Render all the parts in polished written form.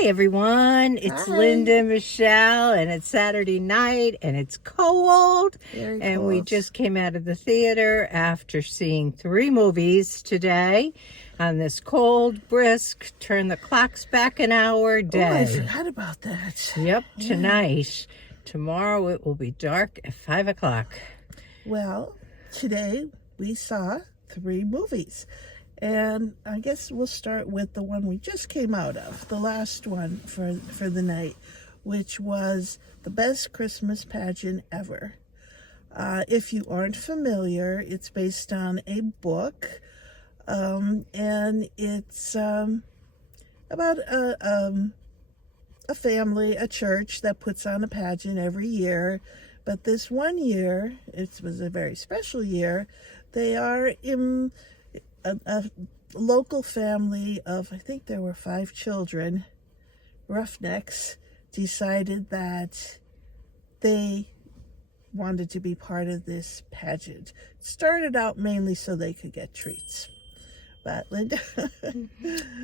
Hi, everyone. It's Hi. Linda Michelle, and it's Saturday night, and it's cold. Very and cold. We just came out of the theater after seeing 3 movies today on this cold, brisk, turn the clocks back an hour day. Oh, I forgot about that. Yep, tonight. Tomorrow it will be dark at 5 o'clock. Well, today we saw 3 movies. And I guess we'll start with the one we just came out of, the last one for the night, which was The Best Christmas Pageant Ever. If you aren't familiar, it's based on a book, and it's about a family, a church that puts on a pageant every year. But this one year, it was a very special year, they are in a local family of, I think there were 5 children, roughnecks, decided that they wanted to be part of this pageant. It started out mainly so they could get treats. But Linda,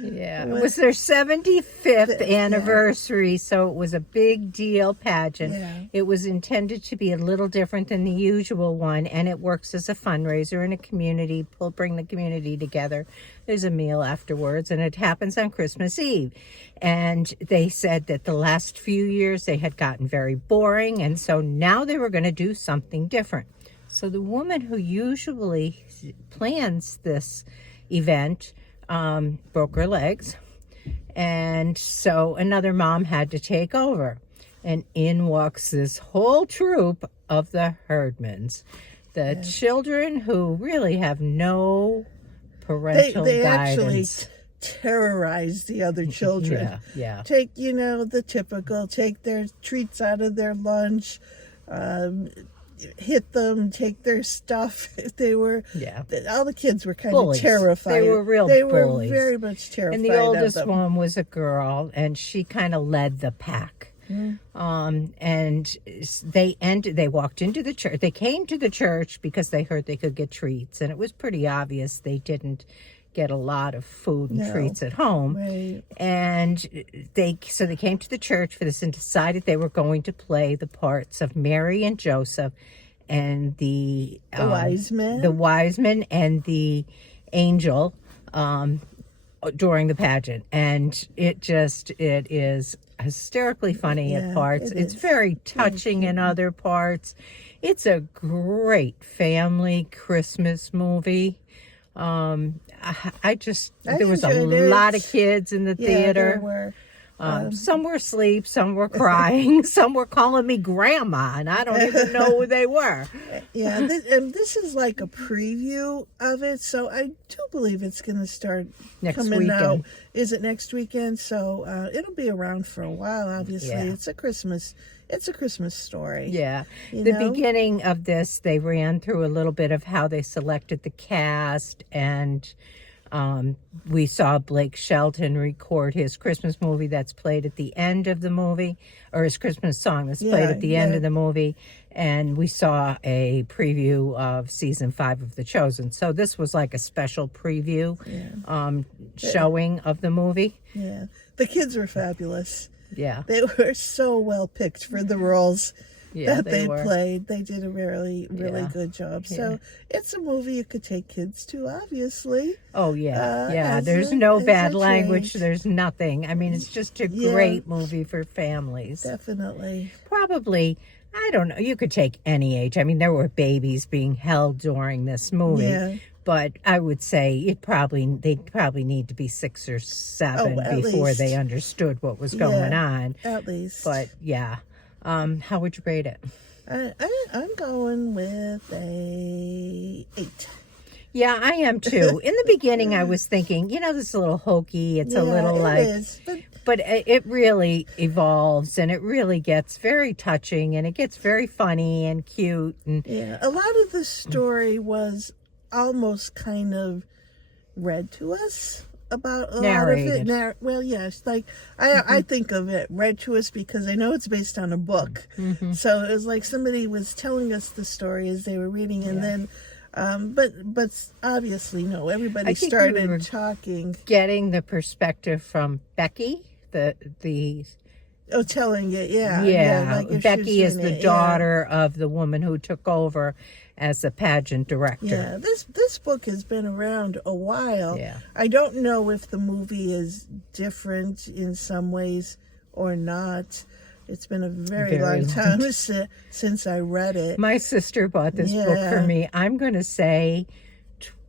yeah, it was their 75th anniversary, so it was a big deal pageant. Yeah. It was intended to be a little different than the usual one, and it works as a fundraiser in a community, bring the community together. There's a meal afterwards, and it happens on Christmas Eve. And they said that the last few years they had gotten very boring, and so now they were going to do something different. So the woman who usually plans this event broke her legs, and so another mom had to take over, and in walks this whole troop of the Herdmans, the children who really have no parental they guidance. Actually terrorize the other children. Yeah. Take, the typical, take their treats out of their lunch, hit them, take their stuff. All the kids were kind bullies. of terrified. They were real They bullies. were very much terrified. And the oldest of them. one was a girl, and she kind of led the pack. And they walked into the church. They came to the church because they heard they could get treats, and it was pretty obvious they didn't get a lot of food and treats at home. Right. And they came to the church for this and decided they were going to play the parts of Mary and Joseph and the wise men and the angel during the pageant. And it is hysterically funny at parts. It's very touching in other parts. It's a great family Christmas movie. There was a lot of kids in the theater. There were. Some were asleep, some were crying, some were calling me grandma, and I don't even know who they were. Yeah, this is like a preview of it, so I do believe it's going to start coming out. Is it next weekend? So it'll be around for a while. Obviously, it's a Christmas story. Yeah. The beginning of this, they ran through a little bit of how they selected the cast, and we saw Blake Shelton record his Christmas movie that's played at the end of the movie, or his Christmas song that's played at the end of the movie. And we saw a preview of season 5 of The Chosen. So this was like a special preview showing of the movie. Yeah. The kids were fabulous. Yeah. They were so well picked for the roles that they played. They did a really good job. Yeah. So it's a movie you could take kids to, obviously. Oh, yeah. There's no bad language. There's nothing. I mean, it's just a great movie for families. Definitely. Probably, I don't know, you could take any age. I mean, there were babies being held during this movie. Yeah. But I would say they'd probably need to be 6 or 7 before they understood what was going on. At least. But how would you rate it? I'm going with a 8. Yeah, I am too. In the beginning, I was thinking, this is a little hokey. It's a little but it really evolves, and it really gets very touching, and it gets very funny and cute. And a lot of the story was almost kind of read to us about a narrated. Lot of it. Well, yes, like I think of it read to us because I know it's based on a book. So it was like somebody was telling us the story as they were reading, and then but obviously no, everybody started talking, getting the perspective from Becky, the Oh, telling it, yeah. yeah, like if she was Becky is doing the it, daughter of the woman who took over as the pageant director. Yeah, this book has been around a while. Yeah. I don't know if the movie is different in some ways or not. It's been a very long time since I read it. My sister bought this book for Yeah. me. I'm going to say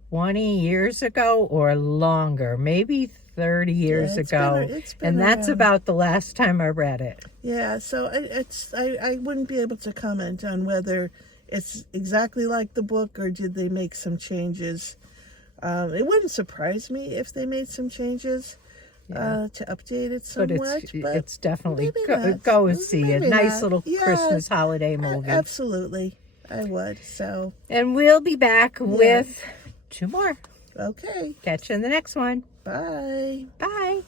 20 years ago or longer, maybe 30 years it's ago. it's been And that's around. about the last time I read it. Yeah, so I wouldn't be able to comment on whether it's exactly like the book or did they make some changes. It wouldn't surprise me if they made some changes to update it somewhat. But it's definitely maybe not. go and see a Maybe nice not. little Yeah, Christmas holiday movie. Absolutely, I would. So, And we'll be back with 2 more. okay, Catch you in the next one. bye. Bye.